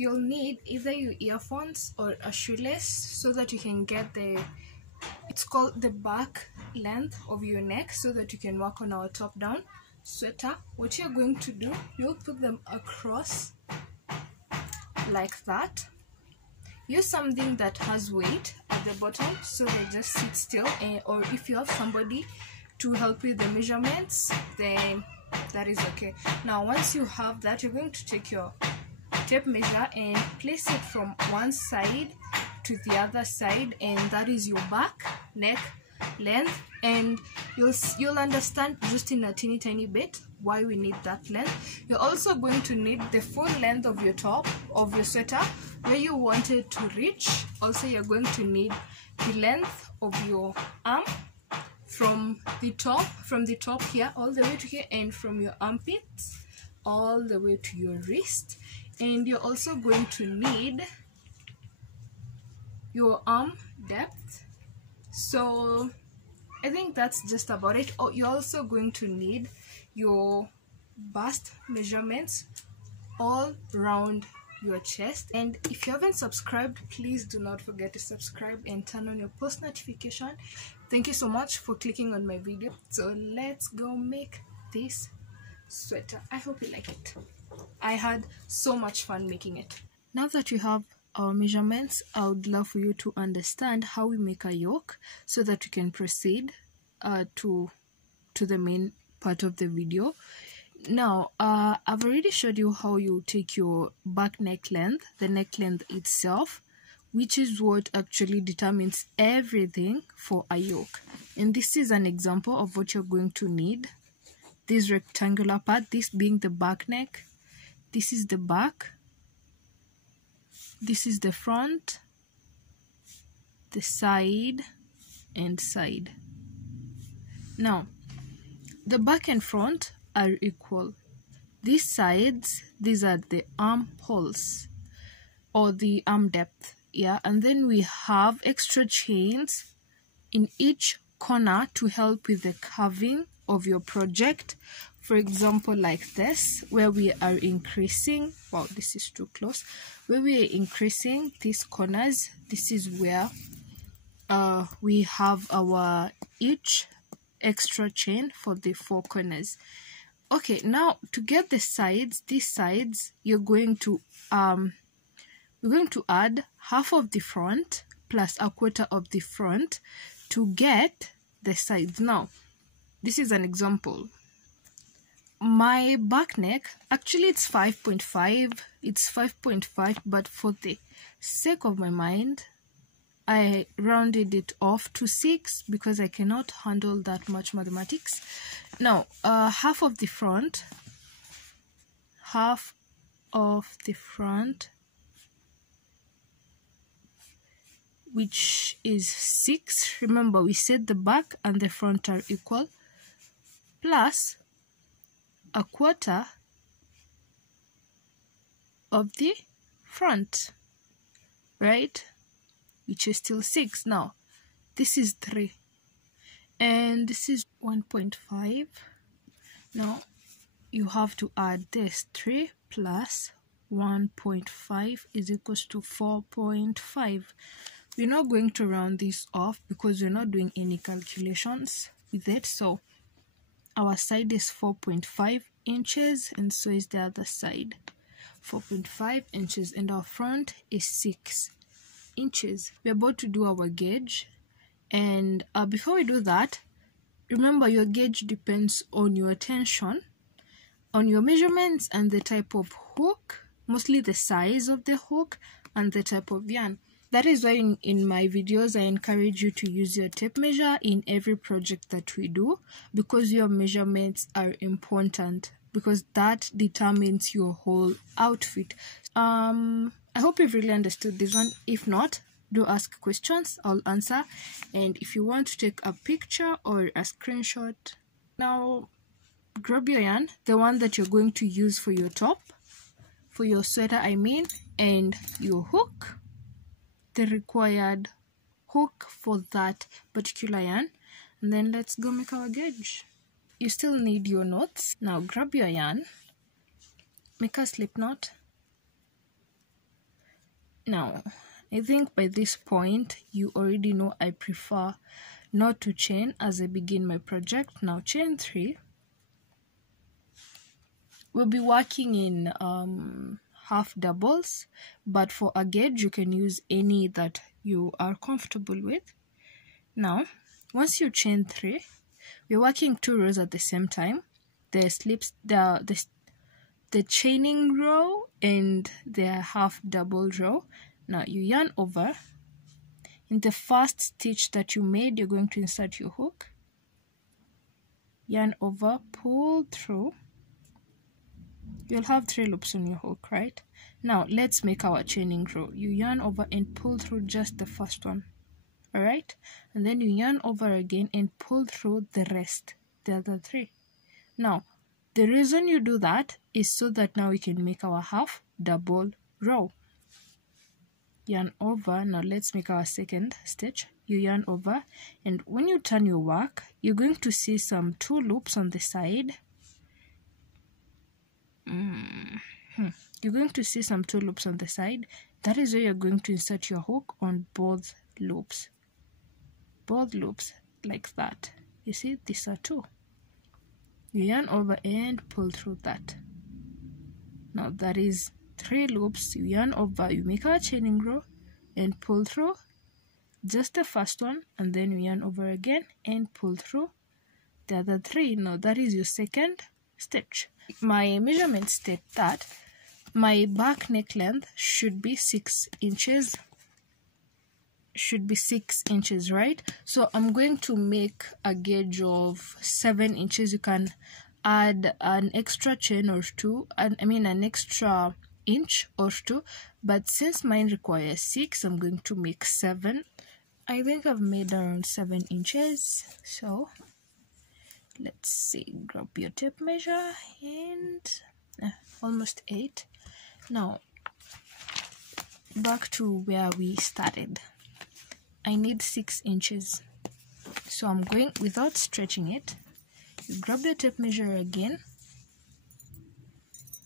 you'll need either your earphones or a shoelace so that you can get it's called the back length of your neck, so that you can work on our top down sweater. What you're going to do, you'll put them across like that. Use something that has weight at the bottom so they just sit still, or if you have somebody to help with the measurements, then that is okay. Now once you have that, you're going to take your tape measure and place it from one side to the other side, and that is your back neck length. And you'll understand just in a tiny bit why we need that length. You're also going to need the full length of your top of your sweater where you want it to reach. Also, you're going to need the length of your arm from the top here all the way to here, and from your armpits all the way to your wrist. And you're also going to need your arm depth. So I think that's just about it. Oh, you're also going to need your bust measurements all around your chest. And if you haven't subscribed, please do not forget to subscribe and turn on your post notification. Thank you so much for clicking on my video. So let's go make this sweater. I hope you like it. I had so much fun making it. Now that you have our measurements, I would love for you to understand how we make a yoke so that you can proceed to the main part of the video. Now I've already showed you how you take your back neck length, the neck length itself, which is what actually determines everything for a yoke. And this is an example of what you're going to need. This rectangular part, this being the back neck, this is the back, this is the front, the side, and side. Now, the back and front are equal. These sides, these are the armholes or the arm depth, yeah. And then we have extra chains in each corner to help with the curving of your project. For example, like this, where we are increasing, wow, this is too close, where we are increasing these corners, this is where we have our each extra chain for the 4 corners. Okay, now to get the sides, these sides, we're going to add half of the front plus a quarter of the front to get the sides. Now, this is an example. My back neck, actually it's 5.5, but for the sake of my mind, I rounded it off to 6 because I cannot handle that much mathematics. Now, half of the front, which is 6. Remember, we said the back and the front are equal, plus a quarter of the front, right? Which is still 6. Now, this is 3. And this is 1.5. Now, you have to add this. 3 plus 1.5 is equals to 4.5. We're not going to round this off because we're not doing any calculations with it. So, our side is 4.5 inches, and so is the other side. 4.5 inches, and our front is 6 inches. We're about to do our gauge, and before we do that, remember your gauge depends on your tension, on your measurements, and the type of hook, mostly the size of the hook and the type of yarn. That is why in my videos I encourage you to use your tape measure in every project that we do, because your measurements are important, because that determines your whole outfit. I hope you've really understood this one. If not, do ask questions, I'll answer. And if you want to take a picture or a screenshot, now grab your yarn, the one that you're going to use for your top, for your sweater I mean, and your hook, the required hook for that particular yarn, and then let's go make our gauge. You still need your knots. Now grab your yarn, make a slip knot, Now I think by this point you already know I prefer not to chain as I begin my project. Now chain 3. We'll be working in half doubles, but for a gauge you can use any that you are comfortable with. Now once you chain 3, we're working 2 rows at the same time. The slips, the chaining row and the half double row. Now you yarn over. In the first stitch that you made, you're going to insert your hook, yarn over, pull through. You'll have 3 loops on your hook, right? Now let's make our chaining row. You yarn over and pull through just the first one, all right? And then you yarn over again and pull through the rest, the other 3. Now the reason you do that is so that now we can make our half double row. Yarn over. Now let's make our second stitch. You yarn over, and when you turn your work, you're going to see some 2 loops on the side. You're going to see some 2 loops on the side. That is where you're going to insert your hook on both loops. Both loops like that. You see, these are 2. You yarn over and pull through that. Now that is 3 loops. You yarn over, you make our chaining row and pull through just the first one, and then you yarn over again and pull through the other 3. Now that is your second stitch. My measurements state that my back neck length should be 6 inches. Should be 6 inches, right? So I'm going to make a gauge of 7 inches. You can add an extra chain or 2, an extra inch or 2, but since mine requires 6, I'm going to make 7. I think I've made around 7 inches. So let's see, grab your tape measure and almost 8. Now back to where we started. I need 6 inches, so I'm going without stretching it. You grab the tape measure again,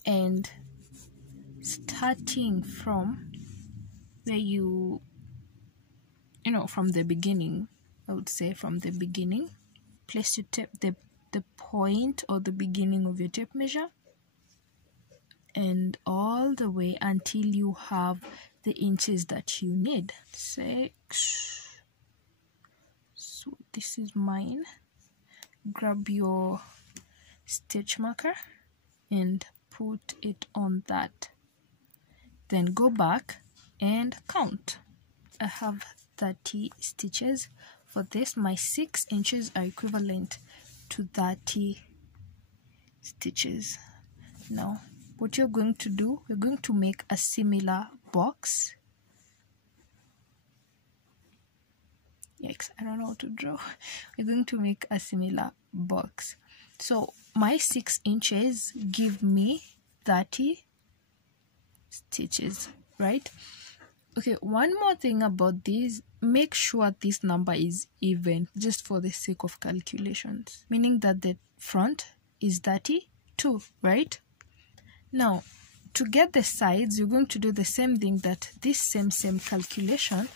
and starting from where from the beginning, I would say from the beginning, place your tape, the point or the beginning of your tape measure, and all the way until you have the inches that you need. 6. So this is mine. Grab your stitch marker and put it on that. Then go back and count. I have 30 stitches. For this, my 6 inches are equivalent to 30 stitches. Now what you're going to do, we're going to make a similar box. Yikes, I don't know how to draw. We're going to make a similar box. So my 6 inches give me 30 stitches, right? Okay, one more thing about this, make sure this number is even, just for the sake of calculations, meaning that the front is 32, right? Now to get the sides, you're going to do the same thing, that this same calculation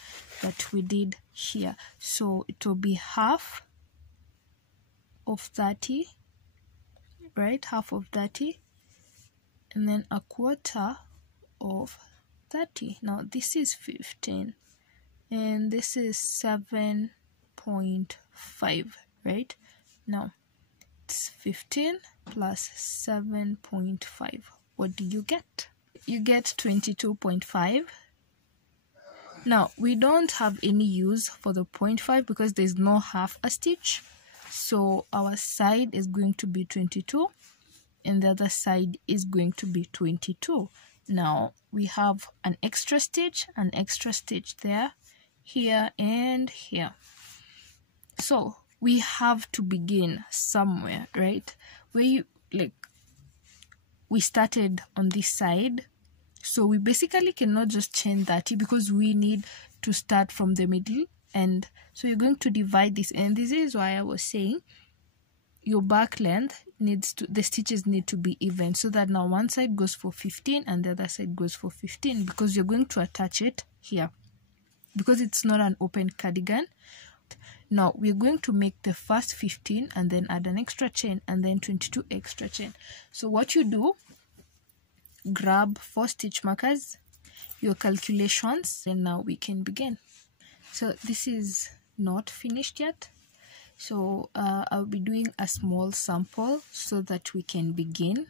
that we did here. So it will be half of 30, right? Half of 30, and then a quarter of 30. Now this is 15 and this is 7.5, right? Now it's 15 plus 7.5. What do you get? You get 22.5. Now we don't have any use for the 0.5 because there's no half a stitch, so our side is going to be 22 and the other side is going to be 22. Now we have an extra stitch there, here and here. So we have to begin somewhere, right? Where we started on this side, so we basically cannot just chain 30 because we need to start from the middle, and so you're going to divide this, and this is why I was saying your back length the stitches need to be even, so that now one side goes for 15 and the other side goes for 15, because you're going to attach it here because it's not an open cardigan. Now we're going to make the first 15 and then add an extra chain and then 22 extra chain. So what you do, grab 4 stitch markers, your calculations, and now we can begin. So this is not finished yet, so I'll be doing a small sample so that we can begin.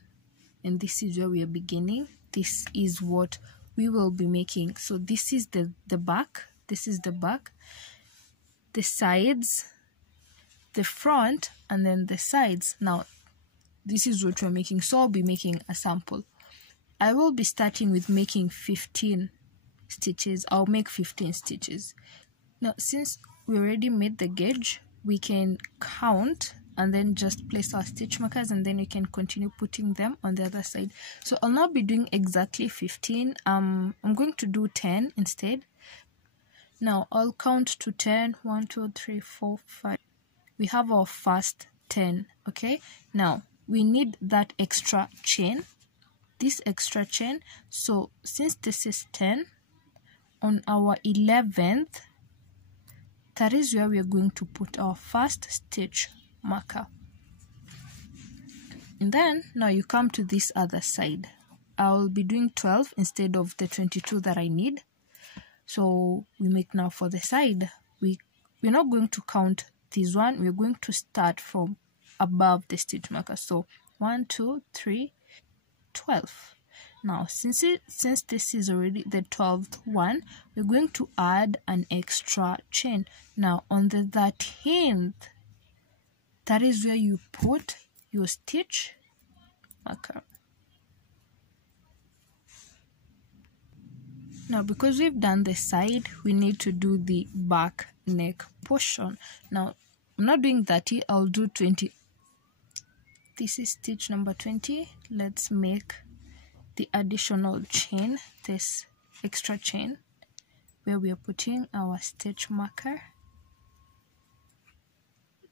And this is where we are beginning. This is what we will be making. So this is the back, this is the back, the sides, the front, and then the sides. Now this is what we're making, so I'll be making a sample. I will be starting with making 15 stitches. I'll make 15 stitches. Now since we already made the gauge, we can count and then just place our stitch markers, and then we can continue putting them on the other side. So I'll not be doing exactly 15. I'm going to do 10 instead. Now I'll count to 10. 1, 2, 3, 4, 5. We have our first 10. Okay, now we need that extra chain, this extra chain. So since this is 10, on our 11th, that is where we are going to put our first stitch marker. And then now you come to this other side. I'll be doing 12 instead of the 22 that I need. So we make now for the side. We're not going to count this one. We're going to start from above the stitch marker. So 1, 2, 3, 12. Now since this is already the 12th one, we're going to add an extra chain. Now on the 13th, that is where you put your stitch marker. Now because we've done the side, we need to do the back neck portion. Now I'm not doing 30, I'll do 20. This is stitch number 20. Let's make the additional chain, this extra chain, where we are putting our stitch marker.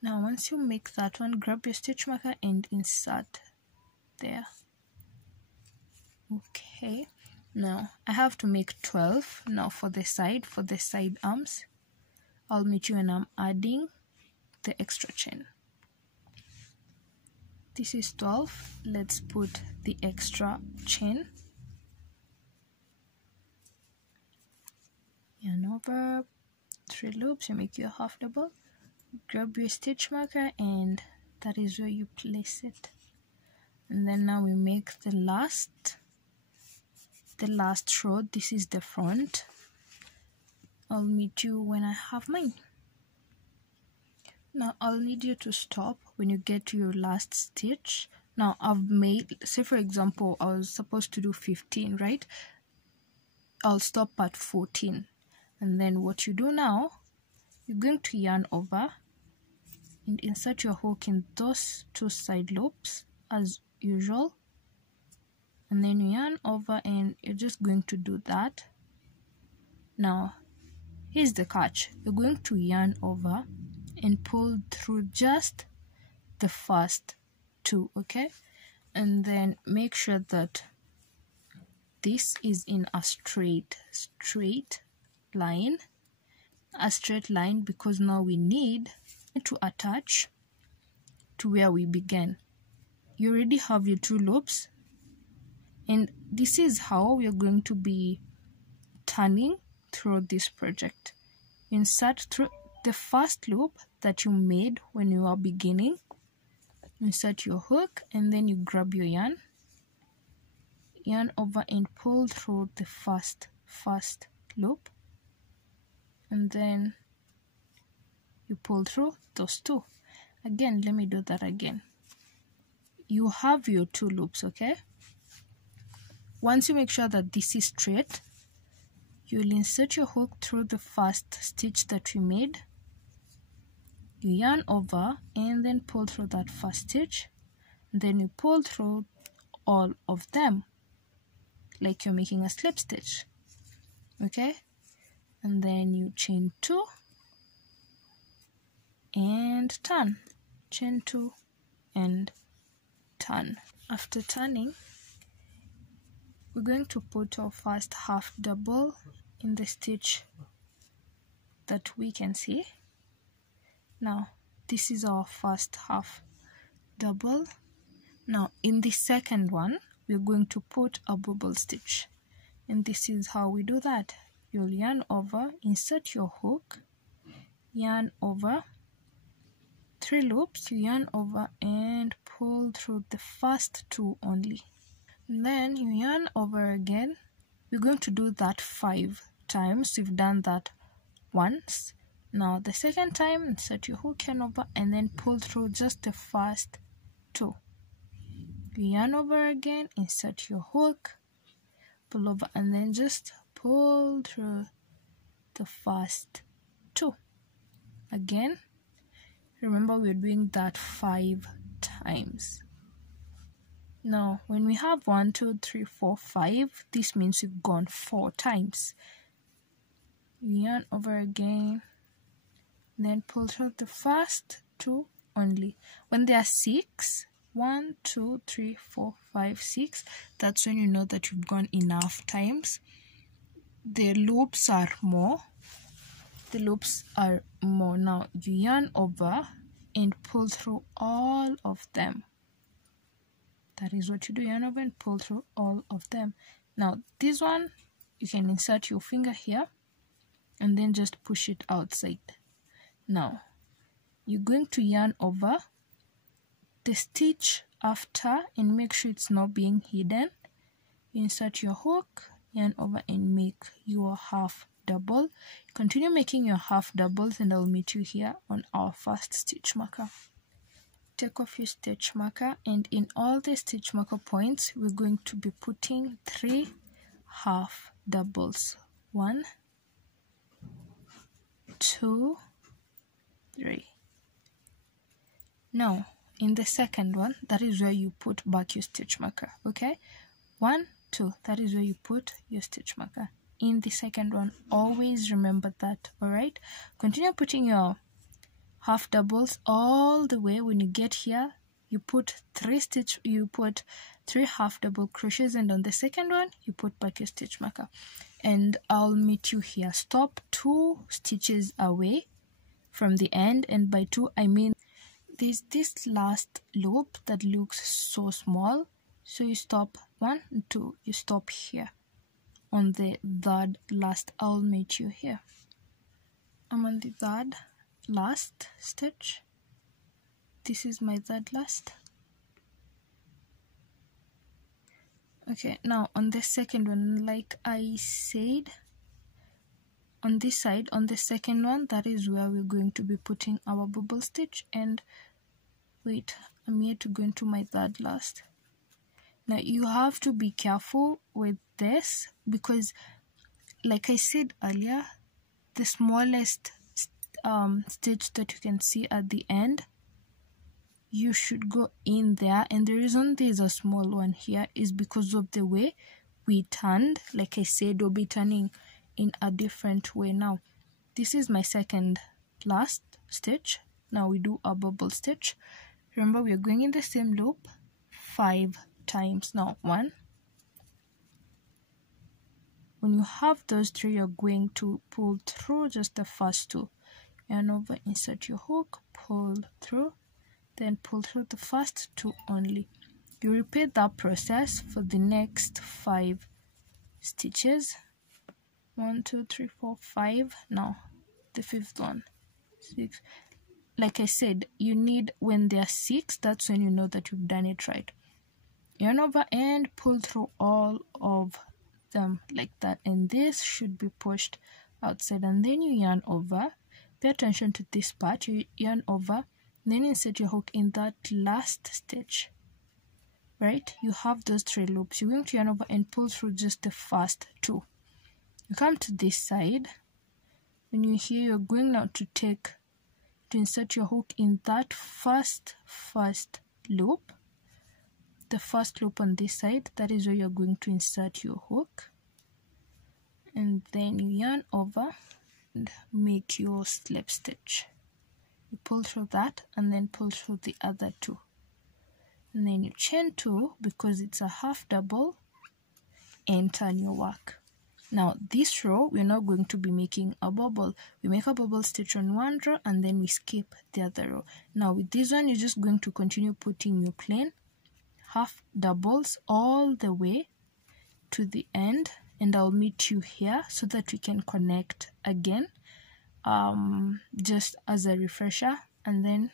Now once you make that one, grab your stitch marker and insert there. Okay, now I have to make 12 now for the side arms. I'll meet you when I'm adding the extra chain. This is 12. Let's put the extra chain. Yarn over 3 loops, you make your half double. Grab your stitch marker and that is where you place it. And then now we make the last row. This is the front. I'll meet you when I have mine. Now I'll need you to stop when you get to your last stitch. Now I've made, say for example, I was supposed to do 15, right? I'll stop at 14. And then what you do now, you're going to yarn over and insert your hook in those 2 side loops as usual. And then you yarn over and you're just going to do that. Now here's the catch. You're going to yarn over and pull through just the first 2, okay? And then make sure that this is in a straight line, because now we need to attach to where we began. You already have your 2 loops, and this is how we are going to be turning through this project. Insert through the first loop that you made when you are beginning, insert your hook, and then you grab your yarn over and pull through the first loop, and then you pull through those 2. Again, let me do that again. You have your 2 loops, okay? Once you make sure that this is straight, you'll insert your hook through the first stitch that we made. You yarn over and then pull through that first stitch, and then you pull through all of them like you're making a slip stitch, okay? And then you chain 2 and turn, chain 2 and turn. After turning, we're going to put our first half double in the stitch that we can see. Now this is our first half double. Now in the second one we're going to put a bubble stitch, and this is how we do that. You'll yarn over, insert your hook, yarn over 3 loops, you yarn over and pull through the first 2 only. And then you yarn over again. We're going to do that 5 times. We've done that once. Now the second time, insert your hook, yarn over, and then pull through just the first 2. You yarn over again, insert your hook, pull over, and then just pull through the first 2. Again, remember we're doing that 5 times. Now when we have 1, 2, 3, 4, 5, this means we've gone 4 times. You yarn over again, then pull through the first 2 only. When there are 6, 1, 2, 3, 4, 5, 6, that's when you know that you've gone enough times. The loops are more. Now you yarn over and pull through all of them. That is what you do, yarn over and pull through all of them. Now this one, you can insert your finger here and then just push it outside. Now you're going to yarn over the stitch after and make sure it's not being hidden. You insert your hook, yarn over and make your half double. Continue making your half doubles and I'll meet you here on our first stitch marker. Take off your stitch marker, and in all the stitch marker points we're going to be putting 3 half doubles. 1, 2, 3. Now in the second one, that is where you put back your stitch marker. Okay, 1, 2, that is where you put your stitch marker. In the second one, always remember that. All right, continue putting your half doubles all the way. When you get here, you put 3 half double crochets, and on the second one you put back your stitch marker, and I'll meet you here. Stop 2 stitches away from the end, and by 2 I mean there's this last loop that looks so small, so you stop 1 and 2, you stop here on the third last. I'll meet you here. I'm on the third last stitch. This is my third last. Okay, now on the second one, like I said, on this side, on the second one, that is where we're going to be putting our bubble stitch. And wait, I'm here to go into my third last. Now you have to be careful with this because, like I said earlier, the smallest stitch that you can see at the end, you should go in there, and the reason there's a small one here is because of the way we turned. Like I said, we'll be turning in a different way. Now this is my second last stitch. Now we do a bubble stitch. Remember, we are going in the same loop 5 times. Now 1, when you have those 3, you're going to pull through just the first 2, yarn over, insert your hook, pull through, then pull through the first 2 only. You repeat that process for the next 5 stitches. 1, 2, 3, 4, 5. Now the 5th one, 6. Like I said, you need, when there are 6, that's when you know that you've done it right. Yarn over and pull through all of them like that, and this should be pushed outside, and then you yarn over. Pay attention to this part. You yarn over, then insert your hook in that last stitch. Right, you have those 3 loops. You're going to yarn over and pull through just the first 2. You come to this side. When you're here, you're going now to insert your hook in that first loop. The first loop on this side, that is where you're going to insert your hook, and then you yarn over and make your slip stitch. You pull through that and then pull through the other 2. and then you chain 2 because it's a half double and turn your work. Now this row we're not going to be making a bubble. We make a bubble stitch on one row and then we skip the other row. Now with this one you're just going to continue putting your plain half doubles all the way to the end, and I'll meet you here so that we can connect again, just as a refresher, and then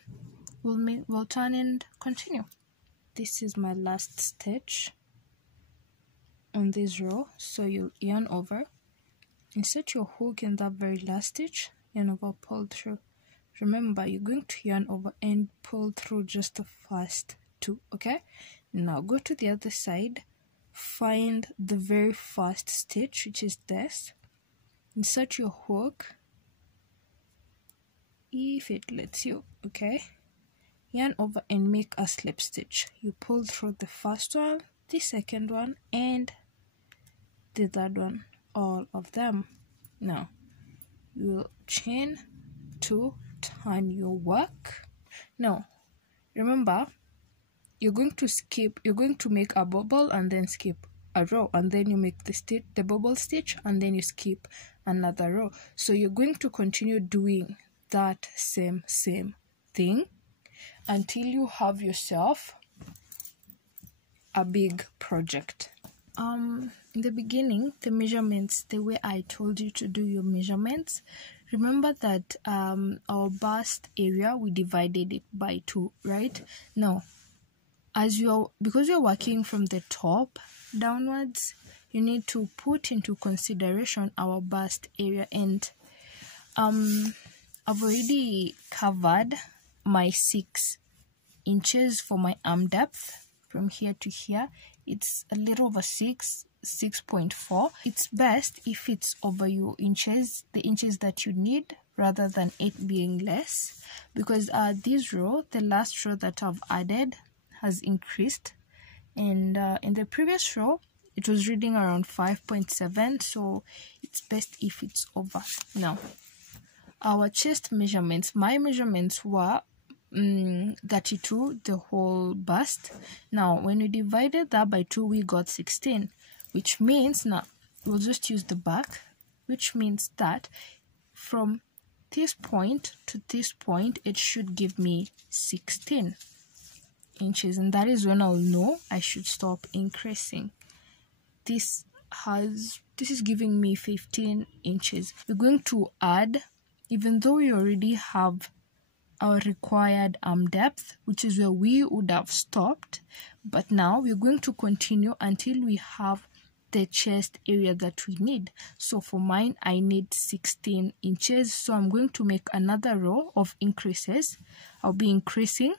we'll turn and continue. This is my last stitch on this row, so you'll yarn over, insert your hook in that very last stitch, yarn over, pull through. Remember, you're going to yarn over and pull through just the first 2, okay? Now go to the other side, find the very first stitch, which is this, insert your hook if it lets you, okay? Yarn over and make a slip stitch. You pull through the first one, the second one, and the third one, all of them. Now you'll chain 2, turn your work. Now remember, you're going to make a bubble and then skip a row, and then you make the bubble stitch and then you skip another row. So you're going to continue doing that same thing until you have yourself a big project. In the beginning, the measurements, the way I told you to do your measurements, remember that our bust area, we divided it by 2, right? Now, because you're working from the top downwards, you need to put into consideration our bust area, and I've already covered my 6 inches for my arm depth from here to here. It's a little over 6.4. It's best if it's over your inches, the inches that you need, rather than it being less, because this row, the last row that I've added, has increased, and in the previous row it was reading around 5.7, so it's best if it's over. Now our chest measurements, my measurements were 32, the whole bust. Now when we divided that by 2, we got 16, which means, now we'll just use the back, which means that from this point to this point it should give me 16 inches, and that is when I'll know I should stop increasing. This is giving me 15 inches. We're going to add, even though we already have our required arm depth, which is where we would have stopped, but now we're going to continue until we have the chest area that we need. So for mine, I need 16 inches, so I'm going to make another row of increases. I'll be increasing,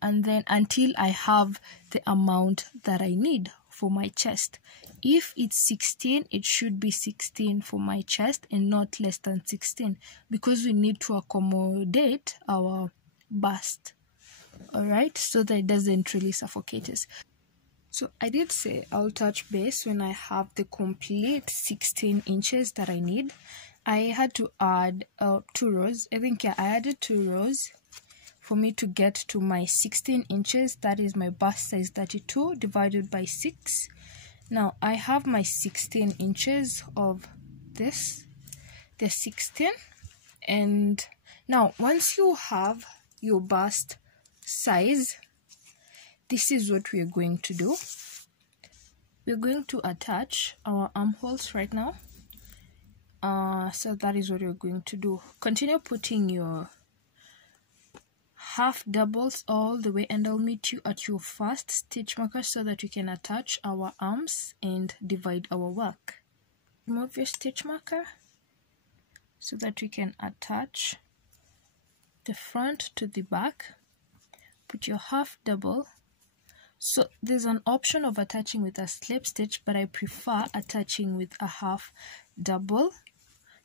and then until I have the amount that I need for my chest. If it's 16, it should be 16 for my chest and not less than 16, because we need to accommodate our bust, alright, so that it doesn't really suffocate us. So I did say I'll touch base when I have the complete 16 inches that I need. I had to add 2 rows. I think, yeah, I added 2 rows for me to get to my 16 inches. That is my bust size 32 divided by 6. Now I have my 16 inches of this, the 16, and now once you have your bust size, this is what we are going to do. We're going to attach our armholes right now. So that is what we're going to do. Continue putting your half doubles all the way, and I'll meet you at your first stitch marker so that we can attach our arms and divide our work. Remove your stitch marker so that we can attach the front to the back. Put your half double. So there's an option of attaching with a slip stitch, but I prefer attaching with a half double.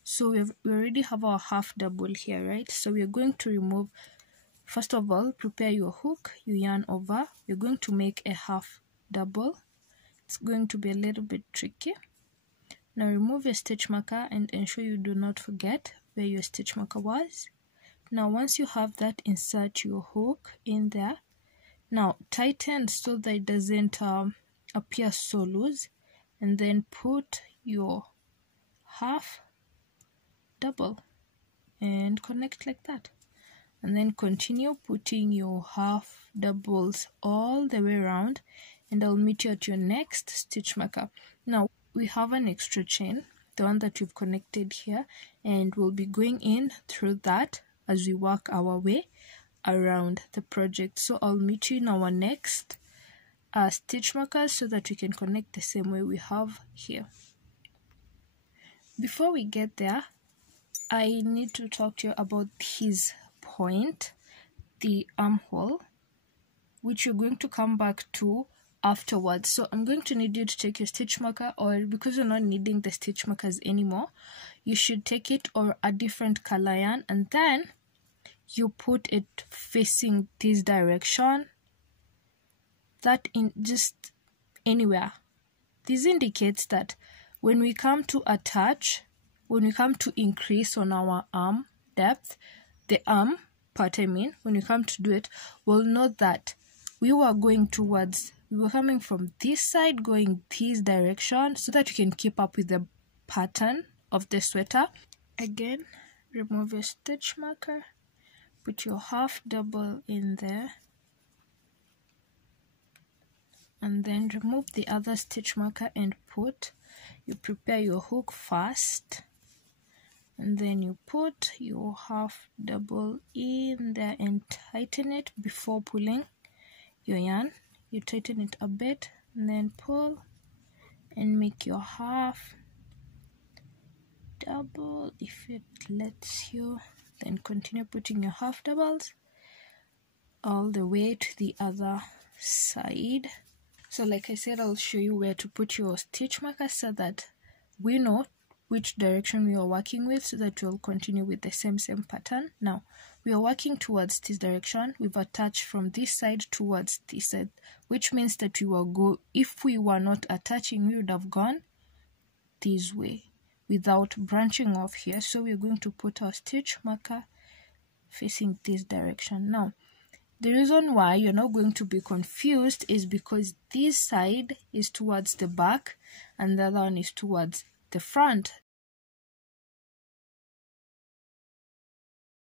So we already have our half double here, right? So we're going to remove, first of all, prepare your hook, you yarn over. You're going to make a half double. It's going to be a little bit tricky. Now remove your stitch marker and ensure you do not forget where your stitch marker was. Now once you have that, insert your hook in there. Now tighten so that it doesn't appear so loose, and then put your half double and connect like that, and then continue putting your half doubles all the way around, and I'll meet you at your next stitch marker. Now we have an extra chain, the one that you've connected here, and we'll be going in through that as we work our way around the project. So I'll meet you in our next stitch markers so that we can connect the same way we have here. Before we get there, I need to talk to you about his point, the armhole, which you're going to come back to afterwards. So I'm going to need you to take your stitch marker, or because you're not needing the stitch markers anymore, you should take it or a different color yarn, and then you put it facing this direction, that in just anywhere. This indicates that when we come to attach, when we come to increase on our arm depth, the arm part, when we come to do it, we'll note that we were coming from this side, going this direction, so that you can keep up with the pattern of the sweater. Again, remove your stitch marker, put your half double in there, and then remove the other stitch marker and you prepare your hook first, and then you put your half double in there and tighten it before pulling your yarn. You tighten it a bit and then pull and make your half double if it lets you, then continue putting your half doubles all the way to the other side. So like I said, I'll show you where to put your stitch marker so that we know which direction we are working with, so that we'll continue with the same pattern. Now we are working towards this direction. We've attached from this side towards this side, which means that if we were not attaching, we would have gone this way without branching off here. So we're going to put our stitch marker facing this direction. Now the reason why you're not going to be confused is because this side is towards the back and the other one is towards the front.